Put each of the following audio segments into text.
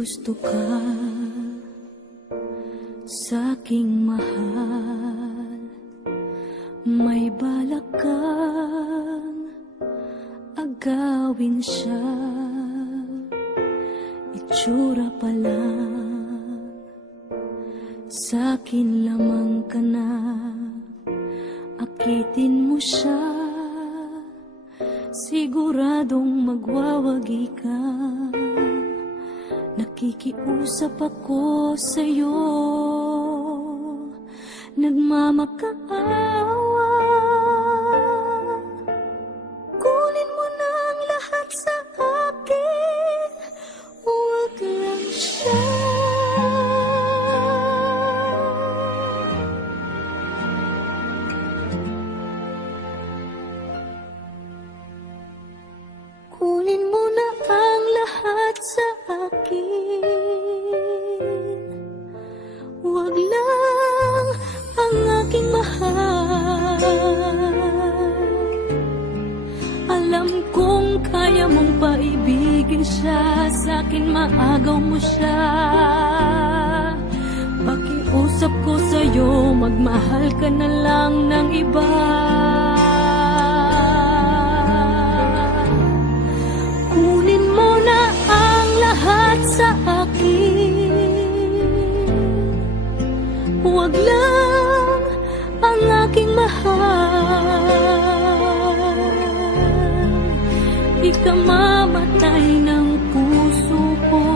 gusto ka sa'king mahal, may balak kang agawin siya. Itsura pa lang, sa'kin lamang ka na, akitin mo siya, siguradong magwawagi ka. Nakikiusap ako sa'yo, nagmamakaawa. Kunin mo na ang lahat sa akin, huwag lang siya. Kunin mo na ang lahat sa akin, huwag lang ang aking mahal. Alam kong kaya mong paibigin siya, sa'kin maagaw mo siya. Pakiusap ko sa'yo, magmahal ka na lang ng iba. Kunin mo na ang lahat sa akin, huwag lang ang aking mahal. Ikamamatay ng puso ko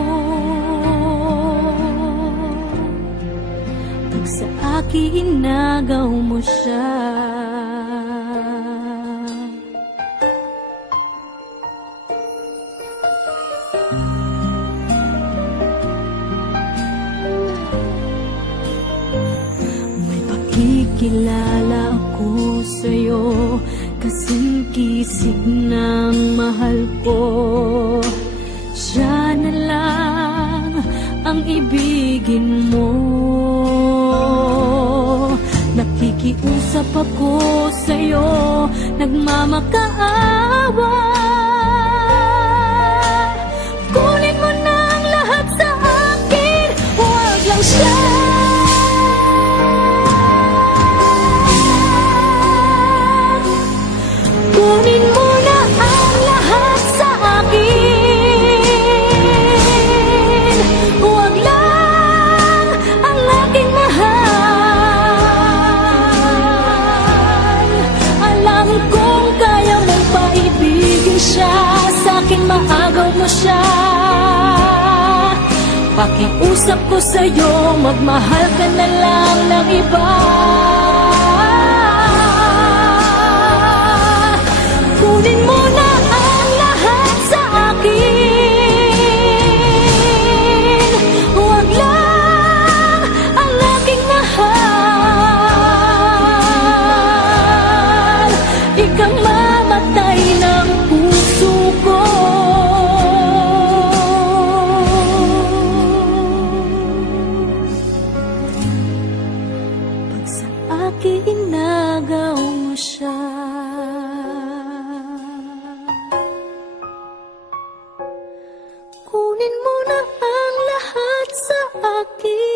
pag sa akin inagaw mo siya. Kikilala ako sa'yo, kasing kisig ng mahal ko. Siya na lang ang ibigin mo. Nakikiusap ako sa'yo, nagmamakaawa. Kunin mo na ang lahat sa akin, huwag lang siya. Kunin mo na ang lahat sa akin, huwag lang ang aking mahal. Alam kong kaya mong paibigin siya, sa'kin maagaw mo siya. Pakiusap ko sa'yo, magmahal ka na lang ng iba. Kunin mo na ang lahat sa akin, huwag lang ang aking mahal. Ikamamatay ng puso ko pag sa akin inagaw mo siya. Kunin mo na ang lahat sa akin.